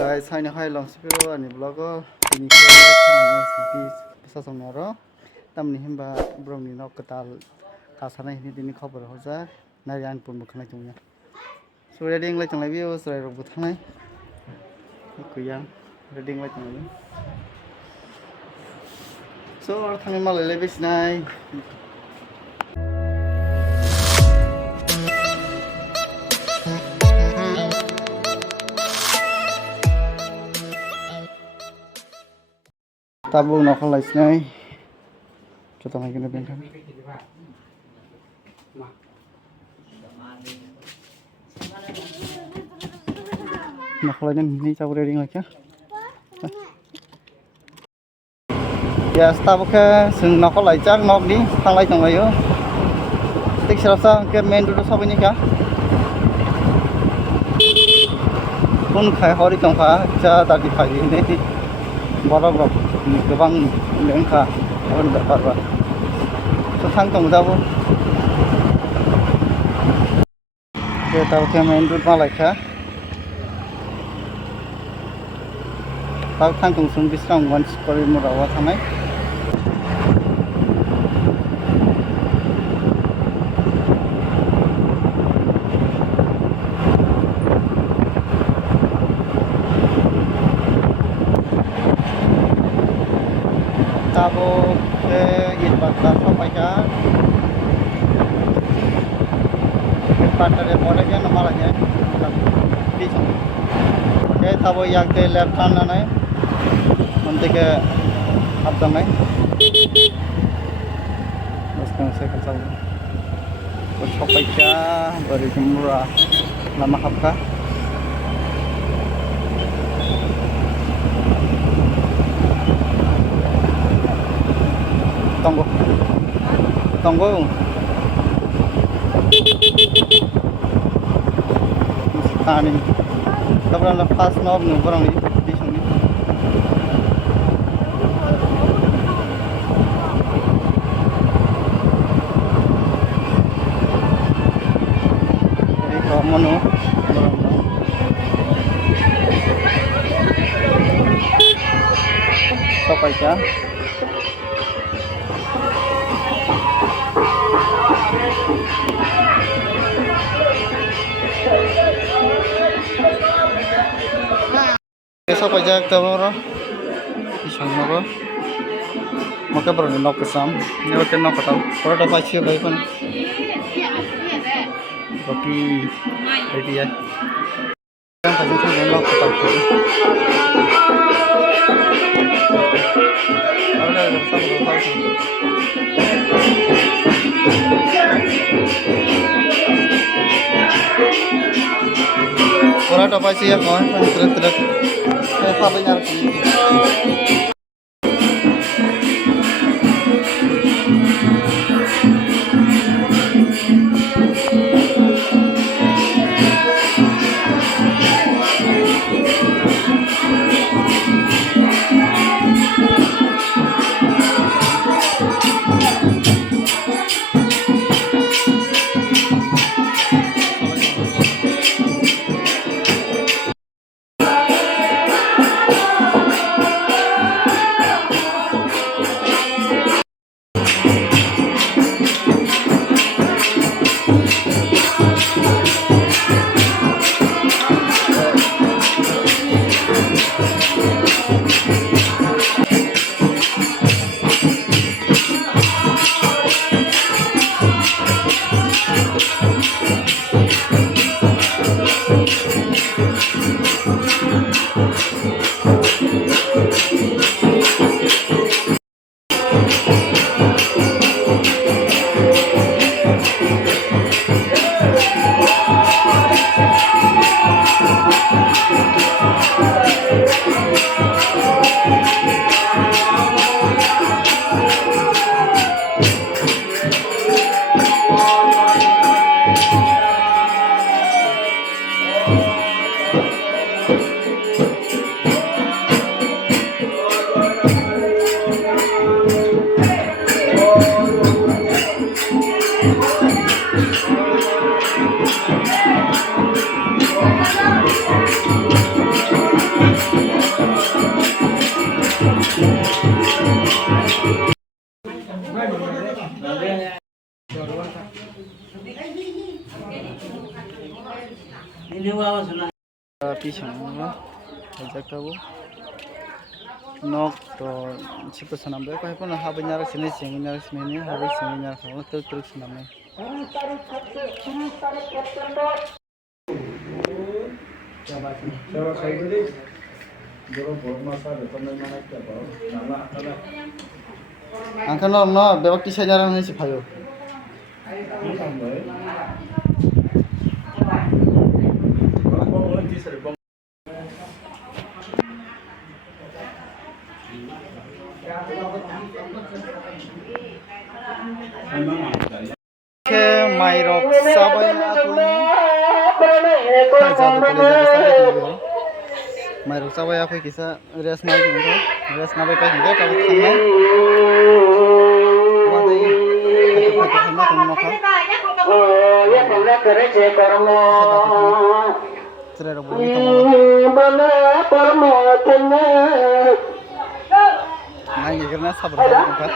guys, hai na hai long sipiro ani vlogo ini ko thamani simpi sasong naro tamni himba bromni nok katal kasana hini dini khabar hoja narian pun bukhna tungya so reading lai tanglai bio so rok buthanai kuyang reading lai tanglai so thangni malai lai bisnai tabung nok lai snai kita lagi na bengkan nok lai ni tabung reading lai kya ya tabung ke sung nok lai chak nok ni thang lai tang lai yo tik srasa ke main road sabai ni kya pun khai hori tong kha cha ta di khai ni borok rok gobang lengkha on dapat ba so thang tong jabo ke taw ke main road ma lai kha taw thang tong sung bisrang once kori mo rawa thanai tabo ke it bata sampai ka partner e mode ke namala ke di chang ke tabo yak te left hand na nai nanti ke abdang nai bas kang se ka chau ko sampai ka bari jumra lama hapka tunggu tani kabra la fast knob nu barang ni di sini ini kau menu sampai ya so pajak taboro isang nogo maka baru nok kesam ini waktu nok ketau kalau ada pasir baik pun kopi ready ya yang pasir tu nok ketau ada sama orang ada pasir ya kawan terus apa benar sih tisang jaktabu nok to chipo sanambe ko hepono habinyar sini singinyar sini habi singinyar khawo truk sanamne angka no bebak tisai jarang nasi payo ke mairok sabai aku mairok sabai aku kisah res naik gitu res naik kayak gitu kalau kena wadai kata kena tuh mau kah cerai robo itu mau nggak karena sabar kan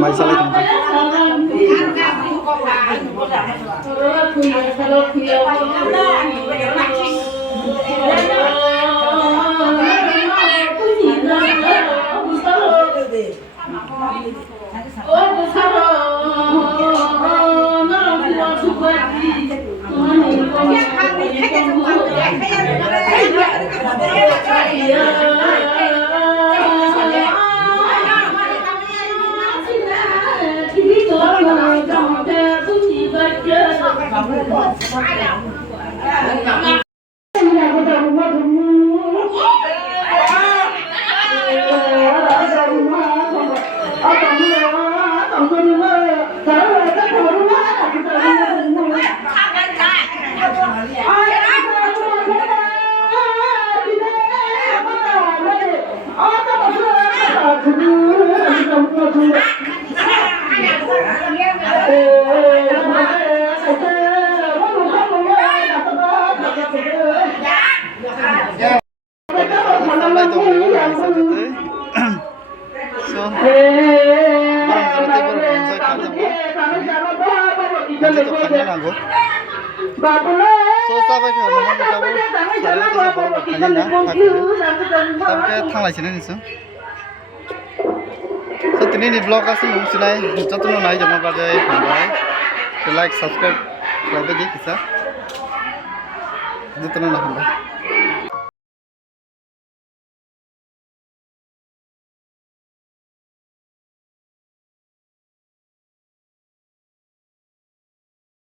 mai salah itu ini vlog asli nungsinai jatuh nunai jangan bagai like subscribe like aja kita jatuh nunai